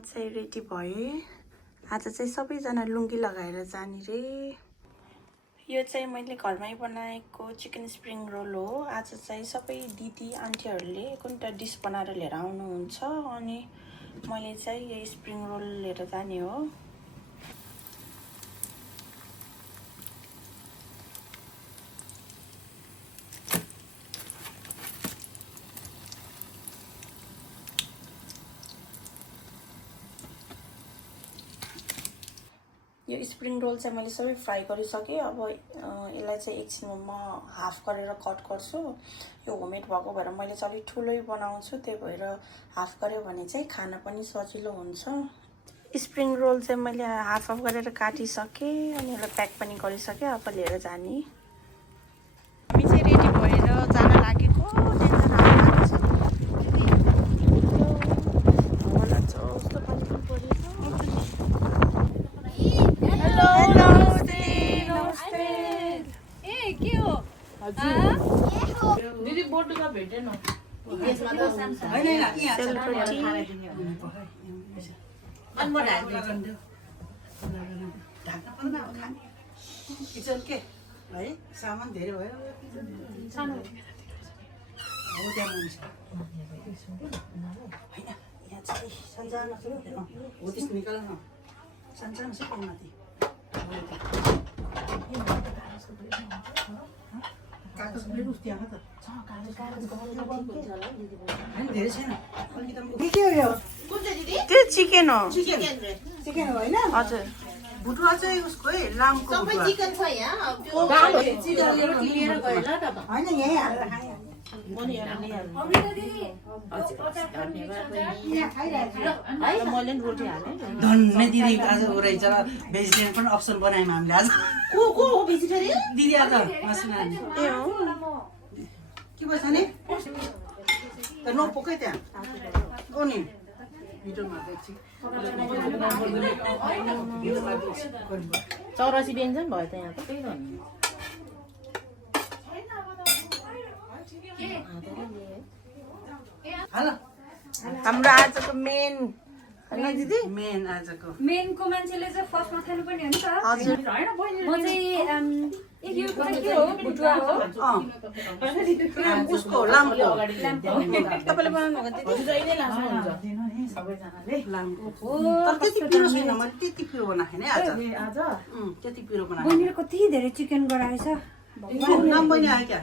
चाहिँ रेडी भएँ। आज चाहिँ सबैजना लुङ्गी लगाएर जाने रे। यो चाहिँ मैले घरमै बनाएको चिकन स्प्रिङ रोल हो। आज चाहिँ सबै दिदी आन्टीहरूले कुनटा डिस बनाएर लिएर आउनुहुन्छ अनि मैले चाहिँ यो स्प्रिङ रोल लिएर जाने हो। यो स्प्रिङ रोल चाहिँ मैले सबै फ्राई गरिसकेँ। अब यसलाई चाहिँ एकछिनमा म हाफ गरेर कट गर्छु। यो होममेड भएको भएर मैले चाहिँ अलिक ठुलै बनाउँछु, त्यही भएर हाफ गऱ्यो भने चाहिँ खाना पनि सजिलो हुन्छ। स्प्रिङ रोल चाहिँ मैले हाफ गरेर काटिसकेँ अनि यसलाई प्याक पनि गरिसकेँ। अब लिएर जाने। हामी चाहिँ रेडी भएर जान लागेको। दिदी बोटुका भेटेन किचन के है सामान धेरै भयो सानो हो त्यहाँ होइन यहाँ चाहिँ सन्जाना छ हो त्यस निकाल न सन्जाना छ माथि कागज प्लेट उस त्यहाँ त छ कागज धेरै छैन अलिकति के हो यो कुन चाहिँ दिदी त्यो चिकन हो। चिकन हो हैन हजुर भुटुवा चाहिँ उसको है लामको सबै चिकन छ यहाँ लिएर गयो ल त हैन यही हालेर खाए धन्य दिदी आज रहेछ भेजिटेरियन पनि अप्सन बनायौँ हामीले आज को हो भेजिटेरियन दिदी आज मासुमा के भएछ नि त नपोकै त्यहाँ ओ नि भिडियोमा देख्छु 84 व्यञ्जन भयो त यहाँ त त्यही भन्नु हेलो हाम्रो आजको मेन हैन दिदी मेन आजको मेनको मान्छेले चाहिँ फर्स्टमा खानु पर्ने हो नि त। हजुर म चाहिँ यो चाहिँ के हो भुटुवा हो उसको लामको तपाईले बनाउनु भएको दिदी जहिले लास्टमा हुन्छ सबैजनाले लामको तर त्यति पिरो छैन मैले त्यति पिरो बनाएको नि आज त्यति पिरो बनाएको बहिनीले कति धेरै चिकन गराएछ। नाम पनि आयो क्या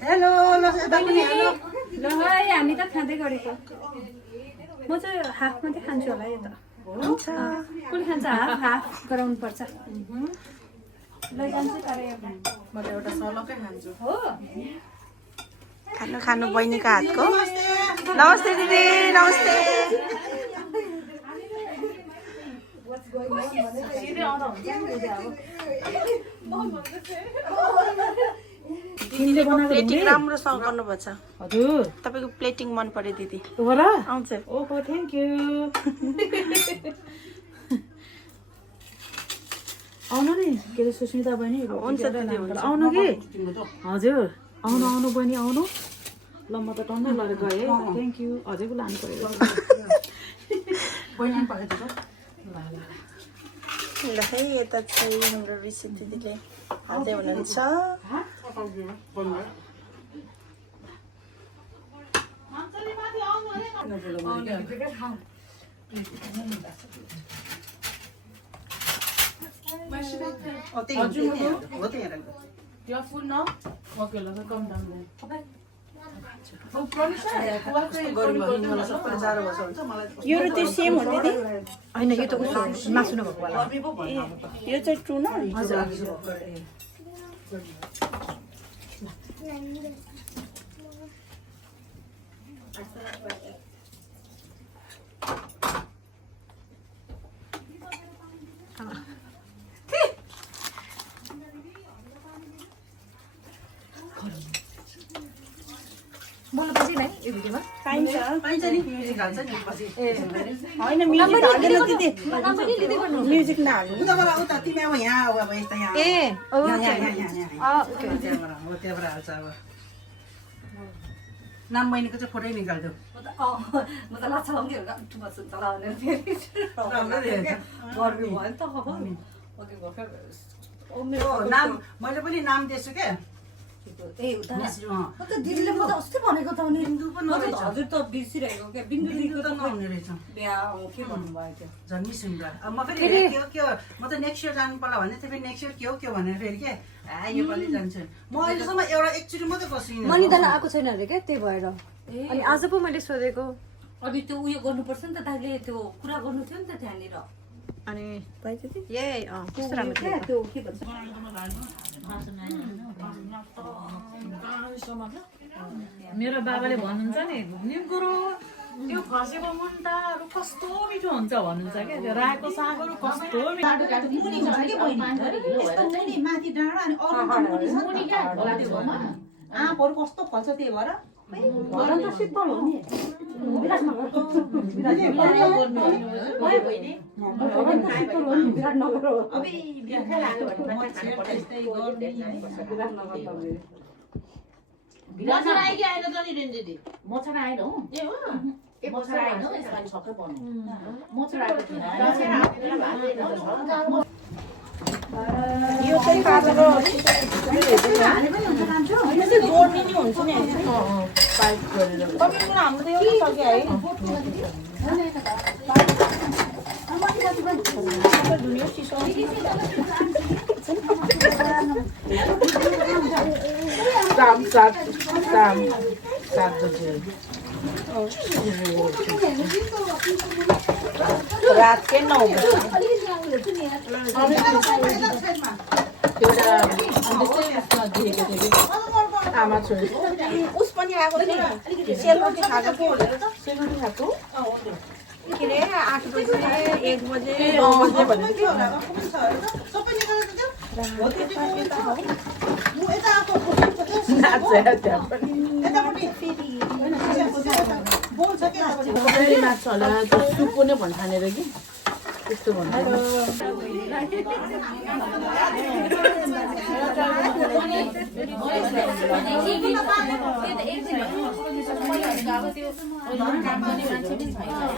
हेलो ल है हामी त खाँदै गरेको। म चाहिँ हाफ मात्रै खान्छु होला यो त। हुन्छ कुन खान्छ हाफ हाफ गराउनु पर्छ। लैजान्छु तर म त एउटा सलकै खान्छु हो खानु खानु बहिनीको हातको। नमस्ते दिदी नमस्ते। दिदीले प्लेटिङ राम्रोसँग गर्नुभएको छ। हजुर तपाईँको प्लेटिङ मन पर्यो दिदी। हो र आउँछ ओहो थ्याङ्क यू आउनु नि के अरे सुस्मिता बहिनी हुन्छ दिदी हुन्छ। आउनु कि हजुर आउनु आउनु बहिनी आउनु ल म त टन्नै लडेर गएँ थ्याङ्क यू हजुरको लानु पऱ्यो बहिनी पकाइदिएको ल है यता चाहिँ हाम्रो ऋषि दिदीले हाल्दै हुनुहुन्छ। Your food now? Okay, let's come down there. यो र त्यो सेम हो दिदी? होइन यो त उसो मासु नभएको वाला। यो चाहिँ टुना? बोल्नु पर्छ है भाइ। यो भिडियोमा पाइन्छ पाइन्छ नि म्युजिक हाल्छ नि पछि होइन म्युजिक हाल्दैन दिदी नम्बरी लिँदै गर्नु म्युजिक नहाल्नु उताबाट उता तिमी अब यहाँ अब यता यहाँ ए यहाँ ओके त्यहाँबाट हो त्यहाँबाट हाल्छ अब नाम बहिनीको चाहिँ फोटै निकाल्थ्यो म त लाछा लाउँदै ठुलो सुन्छ होला भनेर फेरि गर्नु भयो नि त अब ओके भर्खर नाम मैले पनि नाम दिएछु क्या ए उता त दिदीले म त अस्ति भनेको त अनि बिन्दु पनि म त नरहेछ हजुर त बिर्सिरहेको क्या बिन्दु बिन्दु दिदीको त त नहुने रहेछ बिहा के भन्नुभयो त्यो झन् मिस हुँदा अब म फेरि के हो म त नेक्स्ट इयर जानु पर्ला भने फेरि नेक्स्ट इयर के हो भनेर फेरि के योपालि जान्छु म अहिलेसम्म एउटा एकचोटि मात्रै बसिनँ मनिदाना आएको छैन अरे क्या त्यही भएर अनि आज पो मैले सोधेको अनि त्यो उयो गर्नुपर्छ नि त दाइले त्यो कुरा गर्नु थियो नि त त्यहाँनिर अनि पाइन्छ ती ए कस्तो राम्रो थियो त्यो के भन्छ मेरो बाबाले भन्नुहुन्छ नि निम्कुरो त्यो खसेको मुन्टाहरू कस्तो मिठो हुन्छ भन्नुहुन्छ क्या त्यो रायोको सागहरू कस्तो मिठो माथि डाँडा अनि आँपहरू कस्तो फल्छ त्यही भएर शीतल हो नि विराटनगर हो मच्छर आइके आएन त नि रेन दिदी मच्छर आएन हो ए हो ए मच्छर आएन यसपालि सबै पर्नु मच्छर आएको थिएन यो चाहिँ काटेर यो चाहिँ जोड्ने नि हुन्छ नि पाइप गरेर तपाईँको हाम्रो त एउटै सक्यो है धुने चिसो रात के 9 आमा छोरी उस पनि आएको थियो सेलरोटी खाएको के अरे 8 बजे 1 बजे 2 बजे भन्ने थियो सुपो नै भन्ठानेर कि त्यस्तो भन्नु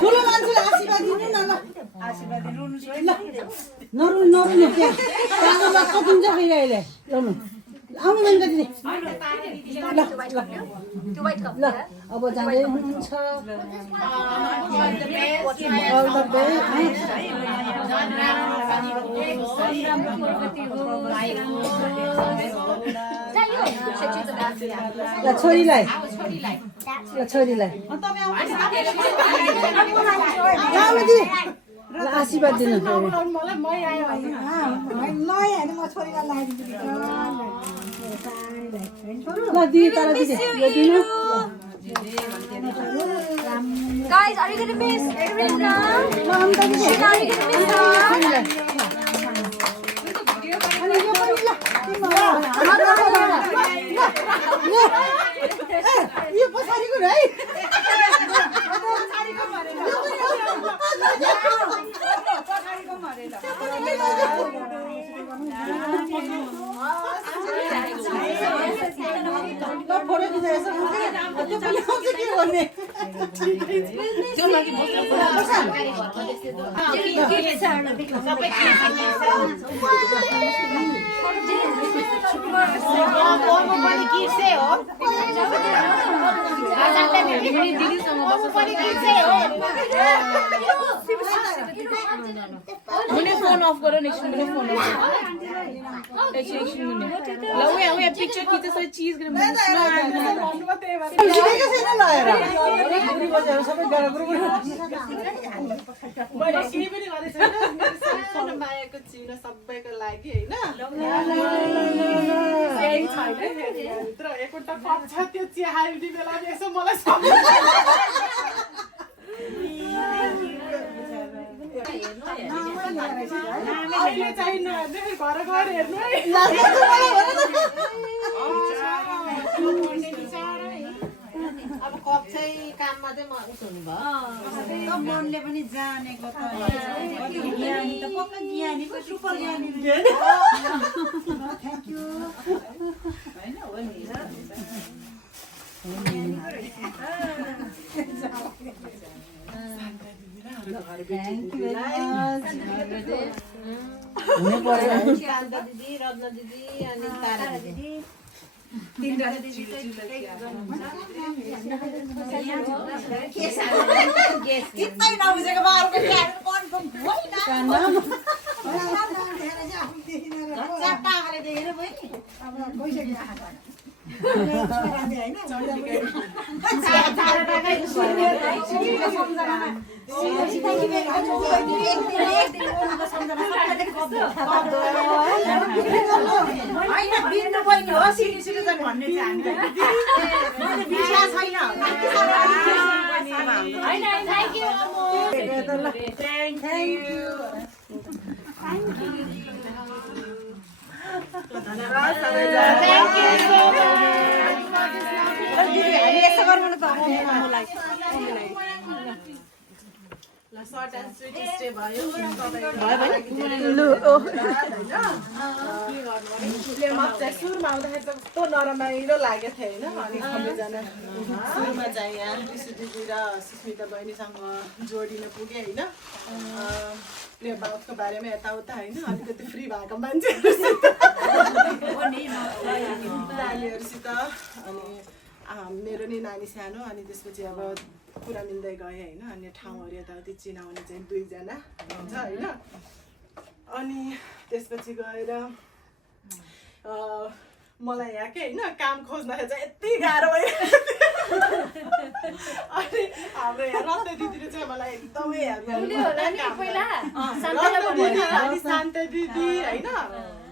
ठुलो मान्छेले आशीर्वाद दिनु न ल आशीर्वाद दिनु नरुनु त्यहाँ कतिन्छ फेरि अहिले ल्याउनु आउनु मन दिदी ल अब जाँदै हुनुहुन्छ छोरीलाई आशीर्वाद दिनु ल दिदी तर दिदी यो दिनु Guys, are you gonna miss Rindra? ल अन्त दिदी Are you gonna miss her? अनि यो पनि ल यो पछाडिको है फोटो खिचेर त्यो पनि आउँछ के गर्ने त्यो लागि मुने फोन अफ गर नेक्स्ट मुने फोन अफ एकछिन मुने ल उया पिक्चर खिचेछ चीज गरेर सिकेको छैन लगाएर गुडी बजाएर सबै गरेर मैले केही पनि गरेको छैन सानो मायाको चिनो सबैको लागि हैन केही छैन भित्र एकवटा कप छ त्यो चिया हाल्ने बेला यसो मलाई अहिले चाहिँ नहेर्ने घर गएर हेर्नु है अब कप छ काममा चाहिँ म उसो हुनुभयो मनले पनि जानेको त ज्ञानी त पक्का ज्ञानी पो सुपर ज्ञानी थ्याङ्क यू होइन हो नि हुनु पर्यो शान्ता दिदी रत्न दिदी अनि तारा दिदी तिनवटा कितै नबुझेको बारको कन्फर्म चारवटा आँखाले देखेर बहिनी अब गइसक्यो सर्ट एन्ड स्विट स्टे भयो सुरुमा आउँदाखेरि त कस्तो नरमाइलो लागेको थियो होइन अनि सबैजना सुरुमा चाहिँ यहाँ ऋषि दिदी र सुस्मिता बहिनीसँग जोडिन पुगे होइन प्ले बाउटको बारेमा यताउता होइन अलिकति फ्री भएको मान्छेहरूसित अनि मेरो नि नानी सानो अनि त्यसपछि अब कुरा मिल्दै गयो होइन अन्य ठाउँहरू यताउति चिनाउने चाहिँ 2 जना हुन्छ होइन अनि त्यसपछि गएर मलाई यहाँ के होइन काम खोज्दाखेरि चाहिँ यति गाह्रो भयो अनि हाम्रो यहाँ रत्न दिदीले चाहिँ मलाई एकदमै हेल्प गर्नु शान्त दिदी होइन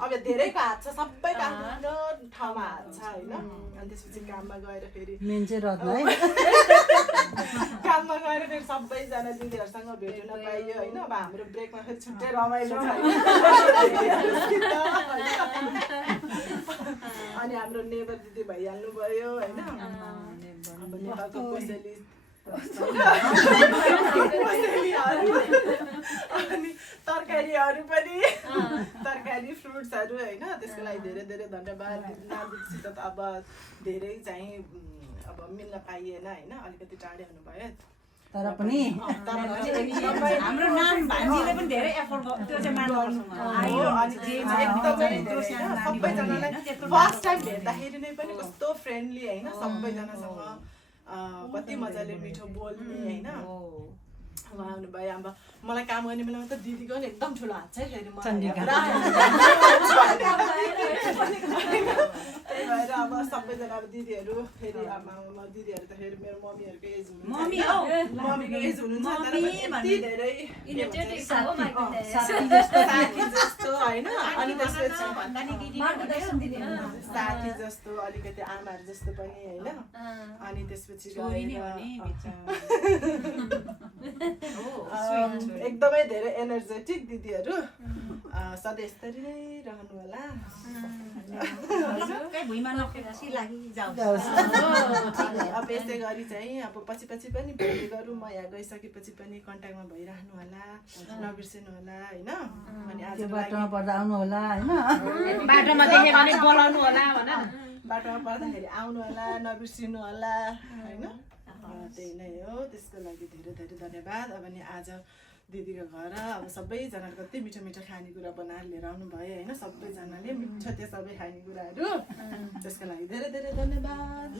अब धेरैको हात छ सबैको आफ्नो ठाउँमा हात छ होइन अनि त्यसपछि काममा गएर फेरि मान्छे रत्न है काममा गएर फेरि सबैजना दिदीहरूसँग भेट्न पाइयो होइन अब हाम्रो ब्रेकमा फेरि छुट्टै रमाइलो छ अनि हाम्रो नेबर दिदी भइहाल्नु भयो होइन अब नेपालको कोसेली अनि तरकारीहरू पनि तरकारी फ्रुट्सहरू होइन त्यसको लागि धेरै धेरै धन्यवाद नानीसित त अब धेरै चाहिँ अब मिल्न पाइएन होइन अलिकति टाढै हुनुभयो तर पनि हाम्रो नाम भान्जीले पनि धेरै एफोर्ट त्यो चाहिँ मान्नु आयो अनि एकदमै सबैजनालाई फर्स्ट टाइम भेट्दाखेरि नै पनि कस्तो फ्रेन्डली होइन सबैजनासँग कति मजाले मिठो बोल्ने होइन उहाँ आउनुभयो अब मलाई काम गर्ने बेलामा त दिदीको नि एकदम ठुलो हात छ फेरि त्यही भएर अब सबैजना अब दिदीहरू फेरि आमा दिदीहरू त फेरि मेरो मम्मीहरूको एज हुनुहुन्छ मम्मीको एज हुनुहुन्छ तर यति धेरै साथी जस्तो होइन अनि त्यसपछि साथी जस्तो अलिकति आमाहरू जस्तो पनि होइन अनि त्यसपछि एकदमै धेरै एनर्जेटिक दिदीहरू सधैँ यसरी नै रहनु होला अब यसै गरी चाहिँ अब पछि पनि भेट गरौँ म यहाँ गइसकेपछि पनि कन्ट्याक्टमा भइराख्नु होला नबिर्सिनु होला होइन अनि आज बाटोमा पर्दा आउनु होला होइन बाटोमा देख्यो भने बोलाउनु होला भन बाटोमा पर्दाखेरि आउनु होला नबिर्सिनु होला होइन त्यही नै हो त्यसको लागि धेरै धेरै धन्यवाद अब नि आज दिदीको घर अब सबैजनाले कति मिठो मिठो खानेकुरा बनाएर लिएर आउनुभयो होइन सबैजनाले मिठो त्यो सबै खानेकुराहरू त्यसको लागि धेरै धेरै धन्यवाद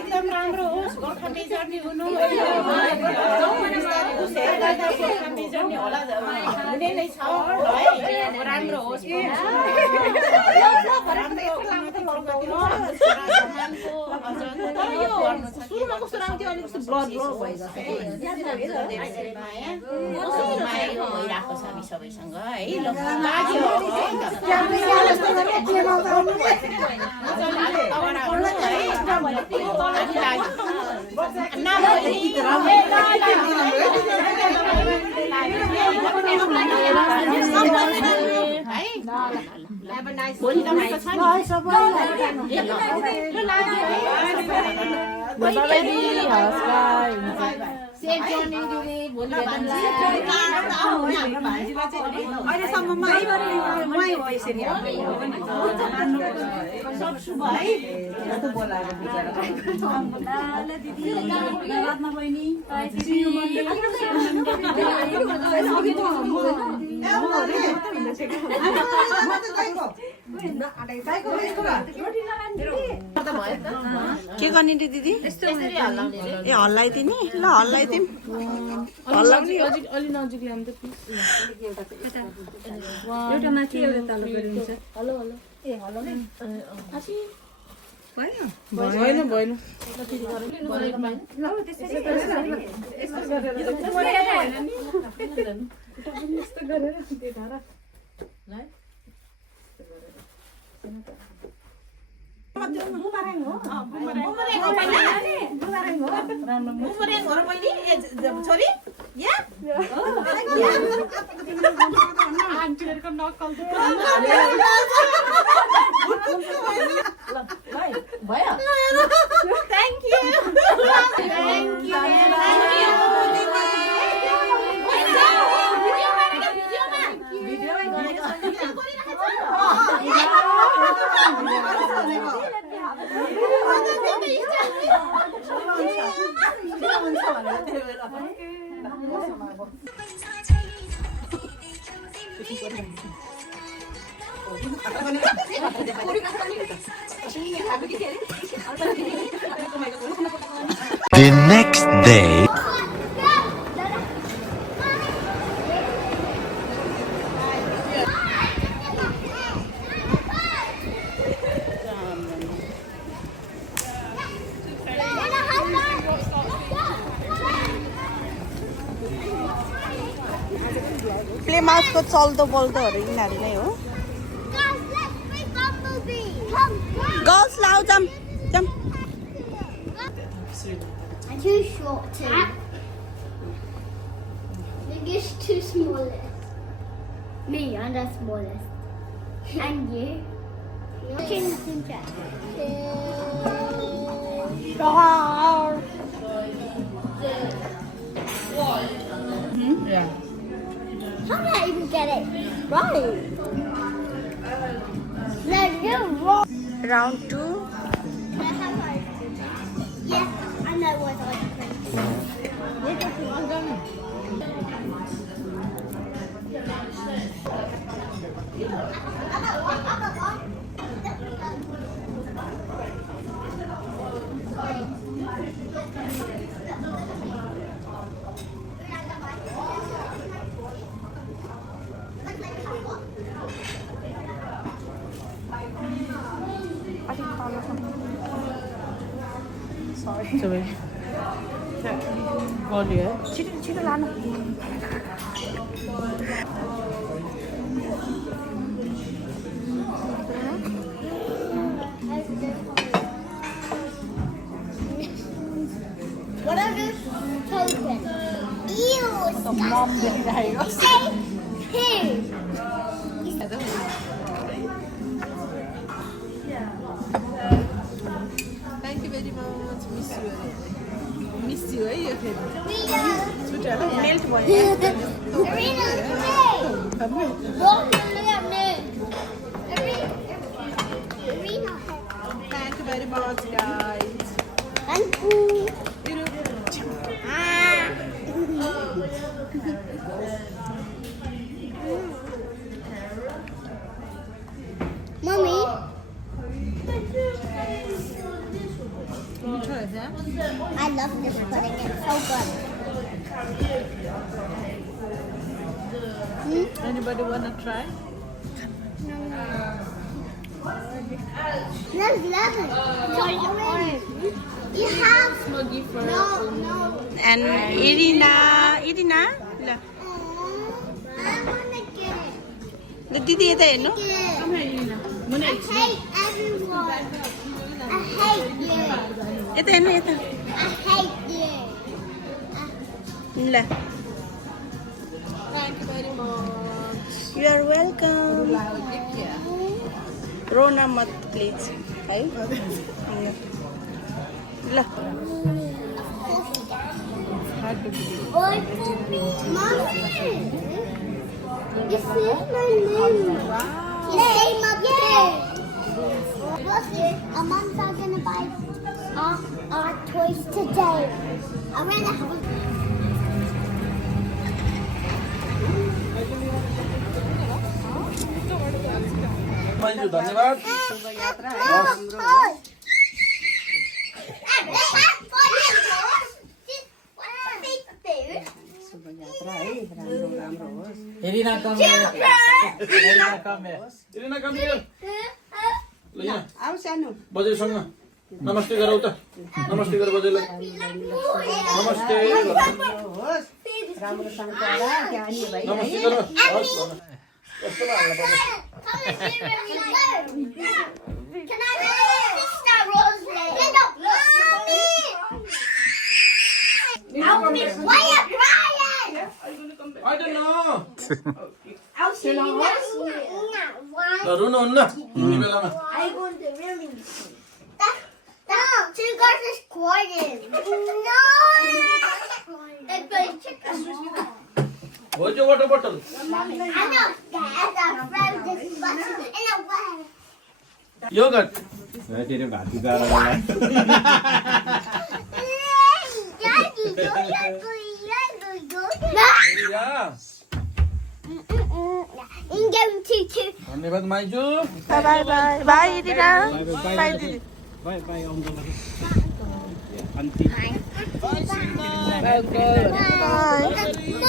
एकदम राम्रो होस् गोर्खा मेजर्नी हुनु हुने नै छ राम्रो होस् सुरुमा कस्तो राम्थ्यो अलिक ब्लड भइरहेको छ हामी सबैसँग है भोलि लगाएको छ नि सेफ जर्नी दिदी भोलि अहिलेसम्ममा मै हो यसरी सब शुभ है यस्तो बोलाएको के गर्ने रे दिदी ए हल्लाइदिने ल हल्लाइदिउँ हल्लाउने अलि नजिक ल्याउनु त एउटा माथि एउटा तल गरिन्छ भएन भएन छोरी भयो The next day. प्ले माउसको चल्दो बल्दोहरू यिनीहरू नै हो गर्ल्स लाउ जम जम Too short too. Biggest too smallest. Me, I'm the smallest. And you? Can Yeah. How did I even get it right? No, you're wrong. Round 2 Yeah, I know what I was Sorry. Boleh ya? छिटो लानु What are those tokens? Ew, disgusting. Say poo. Thank you very much. Miss you. Miss you है यो फेरि Melt Arena, today. Walk in the afternoon. Arena. Thank you very much guys. Thank you. Mommy. I love this pudding. It's so good. Anybody wanna try? There's lemon. You have no. And Irina ल I wanna get it. ल दिदी यता हेर्नु I hate everyone. I hate you. यता हेर्नु यता I hate you. ल Thank you very much. You are welcome. Give here. रोना मत प्लिज है ल Boy, Mom, this is my name. Same up there. Mom's not gonna buy our toys today. I'm gonna have धन्यवाद हेरिना कम हेरिना कम Irina come here ल यहाँ आऊ सानो बजेसँग नमस्ते गरौ त नमस्ते गर बजेलाई नमस्ते होस् राम्रोसँग पढ ज्ञानी भाइ नमस्ते गर हस् भन कस्तो लाग्ला बजे Can I have Sister Rosemary? Mommy! Why are you crying? I don't know Elsie, why? ल रुनुहुन्न यति बेलामा I going to really. No, two girls is crying. No! It's my chicken. हो त्यो वाटर बोतल I know that a friend is watching in a way. Yogurt Daddy, या I'm going to. धन्यवाद माइजू bye bye bye दिना bye दिदी bye bye आउँदा Bye.